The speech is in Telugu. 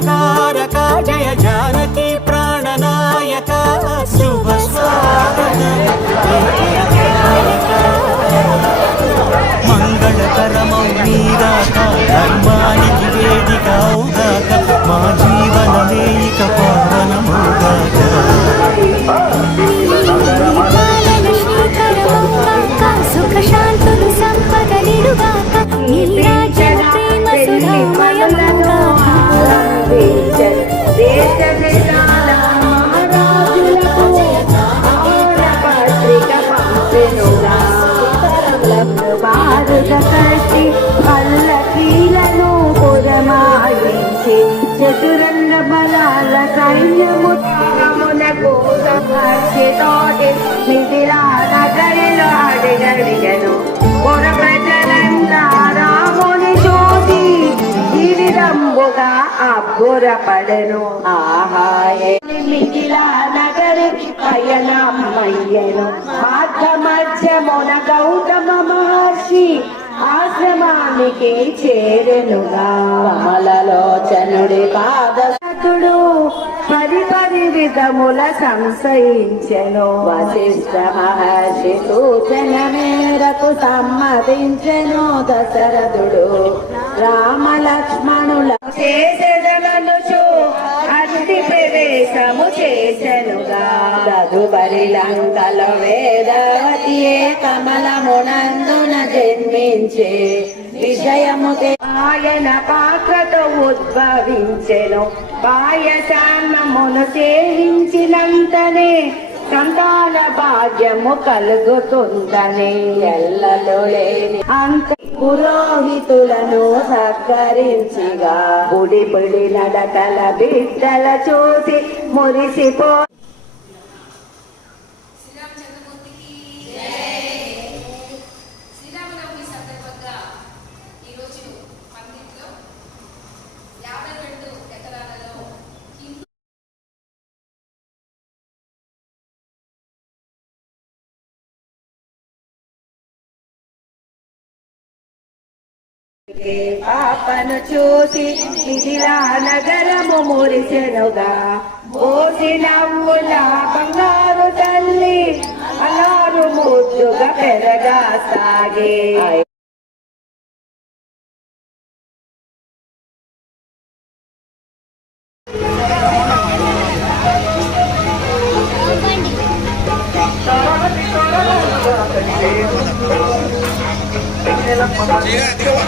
మంగళకారక జయ జానకి ప్రాణనాయక శుభ స్వాగత మంగళకరమౌ నీరాక ధర్మానికి వేదికవుగాక మా జీవనమే ఇక పావనమౌగాక సుఖ శాంతులు సంపదలిడుగాక నీ రాజ్యం ప్రేమ సుధామయముగాక దేశ దేశాల మహారాజులకు పత్రిక పంపెనుగా భారత కట్టి పల్లకీలను పురమాయించి చతురంగ బలాల సైన్యము తోటి మిథిలా నగరిలో అడిగడిగను పుర ప్రజలంతా రాముని చూసి గిరిరంబుగా అబ్బురపడెను. ఆహాయే మిథిలా నగరి పయనమయ్యను. మార్గ మధ్యమున గౌతమ మహర్షి ఆశ్రమానికి చేరెనుగా. కమలలోచనుడి పాదసతుడు పది విధముల సంశయించెను. వశిష్ఠ మహర్షి సూచన మేరకు సమ్మతించెను. దశరథుడు రామ లక్ష్మణుల చేసెదననుచు అతి ప్రవేశము చేసెనుగా. తదుపరి లంకలో వేదవతియే కమలమునందున జన్మించే విషయము ఆయన పాత్రతో ఉద్భవించెను. పాయసాన్నమును సేవించినంతనే సంతాన భాగ్యము కలుగుతుందని ఎల్లలో లేని అంత పురోహితులను సత్కరించిగా బుడి బుడి నడకల బిడ్డల చూసి మురిసిపో. పాపను చూసి మిథిలా నగరము మురిసెనుగా. ఓసి నవ్వుల బంగారు తల్లి అలారు ముద్దుగా పెరగా సాగే. Llega,